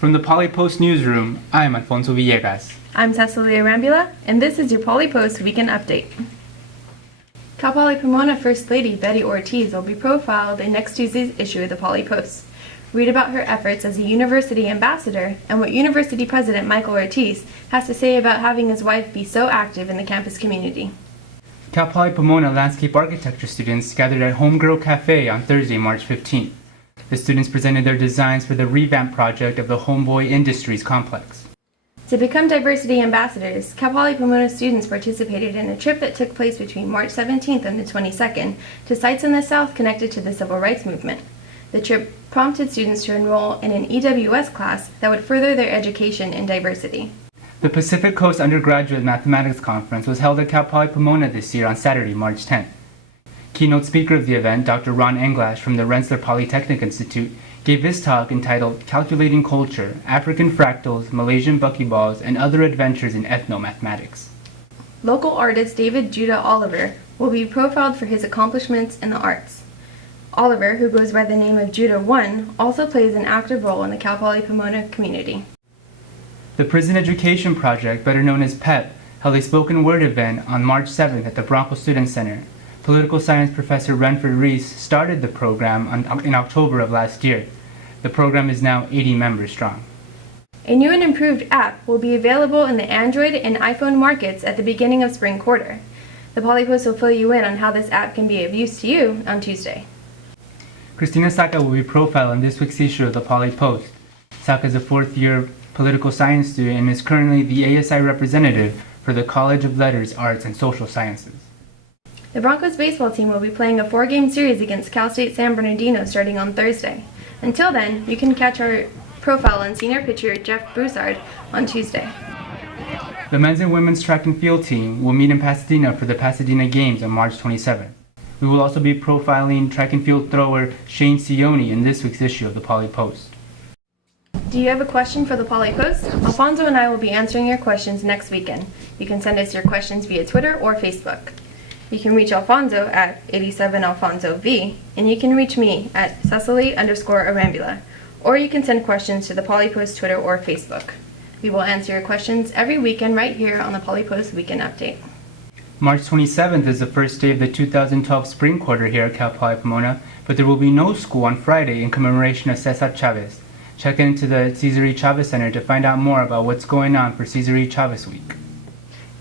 From the Poly Post newsroom, I'm Alfonso Villegas. I'm Cecily and Alfonso, and this is your Poly Post Weekend Update. Cal Poly Pomona First Lady Betty Ortiz will be profiled in next Tuesday's issue of the Poly Post. Read about her efforts as a university ambassador and what University President Michael Ortiz has to say about having his wife be so active in the campus community. Cal Poly Pomona landscape architecture students gathered at Homegirl Cafe on Thursday, March 15th. The students presented their designs for the revamp project of the Homeboy Industries complex. To become diversity ambassadors, Cal Poly Pomona students participated in a trip that took place between March 17th and the 22nd to sites in the South connected to the civil rights movement. The trip prompted students to enroll in an EWS class that would further their education in diversity. The Pacific Coast Undergraduate Mathematics Conference was held at Cal Poly Pomona this year on Saturday, March 10th. Keynote speaker of the event, Dr. Ron Englash from the Rensselaer Polytechnic Institute, gave this talk entitled Calculating Culture, African Fractals, Malaysian Buckyballs, and Other Adventures in Ethnomathematics. Local artist David Judah Oliver will be profiled for his accomplishments in the arts. Oliver, who goes by the name of Judah 1, also plays an active role in the Cal Poly Pomona community. The Prison Education Project, better known as PEP, held a spoken word event on March 7th at the Bronco Student Center. Political science professor Renford Reese started the program in October of last year. The program is now 80 members strong. A new and improved app will be available in the Android and iPhone markets at the beginning of spring quarter. The Poly Post will fill you in on how this app can be of use to you on Tuesday. Christina Saka will be profiled in this week's issue of the Poly Post. Saka is a fourth-year political science student and is currently the ASI representative for the College of Letters, Arts, and Social Sciences. The Broncos baseball team will be playing a 4-game series against Cal State San Bernardino starting on Thursday. Until then, you can catch our profile on senior pitcher Jeff Broussard on Tuesday. The men's and women's track and field team will meet in Pasadena for the Pasadena Games on March 27th. We will also be profiling track and field thrower Shane Cioni in this week's issue of the Poly Post. Do you have a question for the Poly Post? Alfonso and I will be answering your questions next weekend. You can send us your questions via Twitter or Facebook. You can reach Alfonso at 87AlfonsoV, and you can reach me at Cecily_Arambula, or you can send questions to the Poly Post Twitter or Facebook. We will answer your questions every weekend right here on the Poly Post Weekend Update. March 27th is the first day of the 2012 spring quarter here at Cal Poly Pomona, but there will be no school on Friday in commemoration of Cesar Chavez. Check into the Cesar E. Chavez Center to find out more about what's going on for Cesar E. Chavez Week.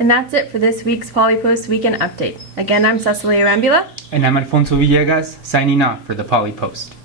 And that's it for this week's Poly Post Weekend Update. Again, I'm Cecily Arambula. And I'm Alfonso Villegas, signing off for the Poly Post.